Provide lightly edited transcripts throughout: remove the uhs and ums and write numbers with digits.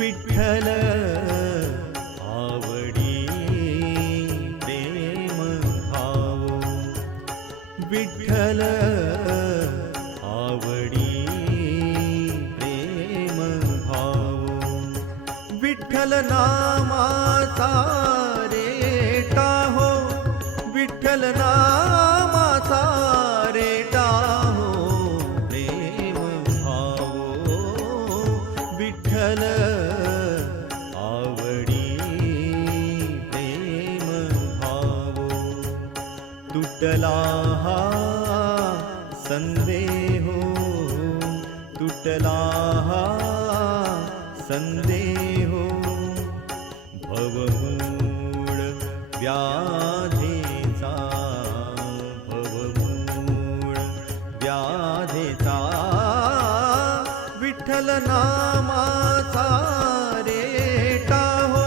विठ्ठल आवडी प्रेम भाव, विठ्ठल आवडी प्रेम भाव, विठ्ठल नामाचा रेटा हो, विठ्ठल नामाचा रेटा हो प्रेम भाव, विठ्ठल आवडी प्रेम भाव, तुटला हा संदेह, तुटला हा संदेह, भवमूळ व्याधीचा, भवमूळ व्याधीचा, विठ्ठल नामाचा रेटा हो,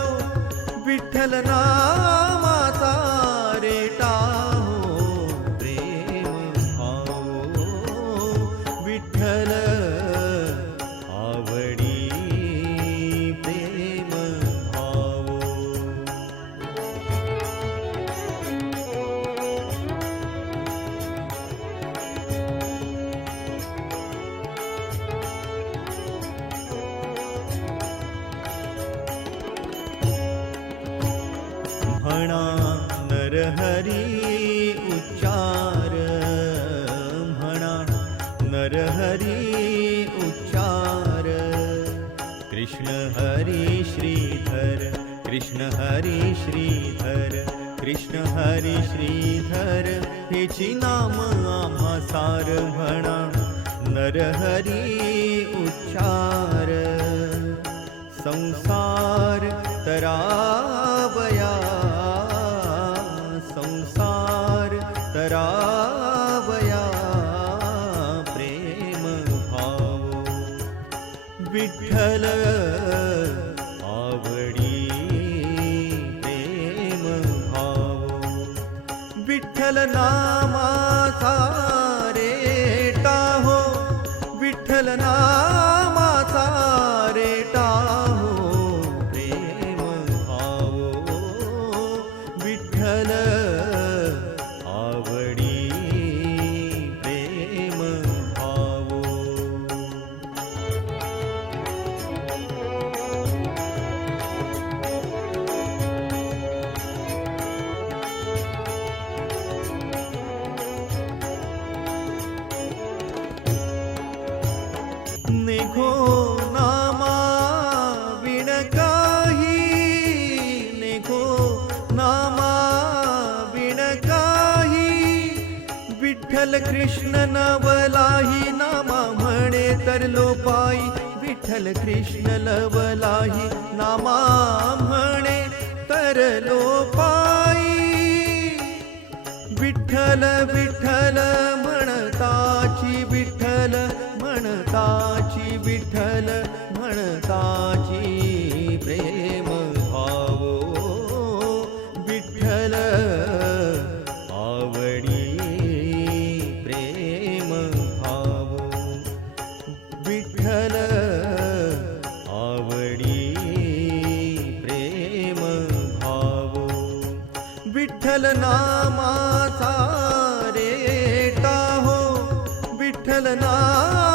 विठ्ठल नामाचा रेटा हो प्रेम भाव, विठ्ठल आवडी प्रेम भाव. म्हणा नरहरी उच्चार, म्हणा नरहरी उच्चार, कृष्ण हरी श्रीधर, कृष्ण हरी श्रीधर, कृष्ण हरी श्रीधर, हेची नाम आम्हा सार. म्हणा नरहरी उच्चार, संसार तरावया, संसार तरावया प्रेम भाव, विठ्ठल आवडी प्रेम भाव, विठ्ठल नामाचा रेटा हो, विठ्ठल नामाचा रेटा हो प्रेम भाव, विठ्ठल आवडी प्रेम भाव. निघो नामा विण काही, निघो नामा विण काही, विठ्ठल कृष्ण नवलाही, नामा म्हणे तर लोपाई, विठ्ठल कृष्ण नवलाही, नामा म्हणे तर लोपाई, विठ्ठल विठ्ठल म्हणताची, विठ्ठल म्हणताची, विठ्ठल म्हणताची प्रेम भाव, विठ्ठल आवडी प्रेम भाव, विठ्ठल आवडी प्रेम भाव, विठ्ठल नामाचा रेटा हो, विठ्ठल नाम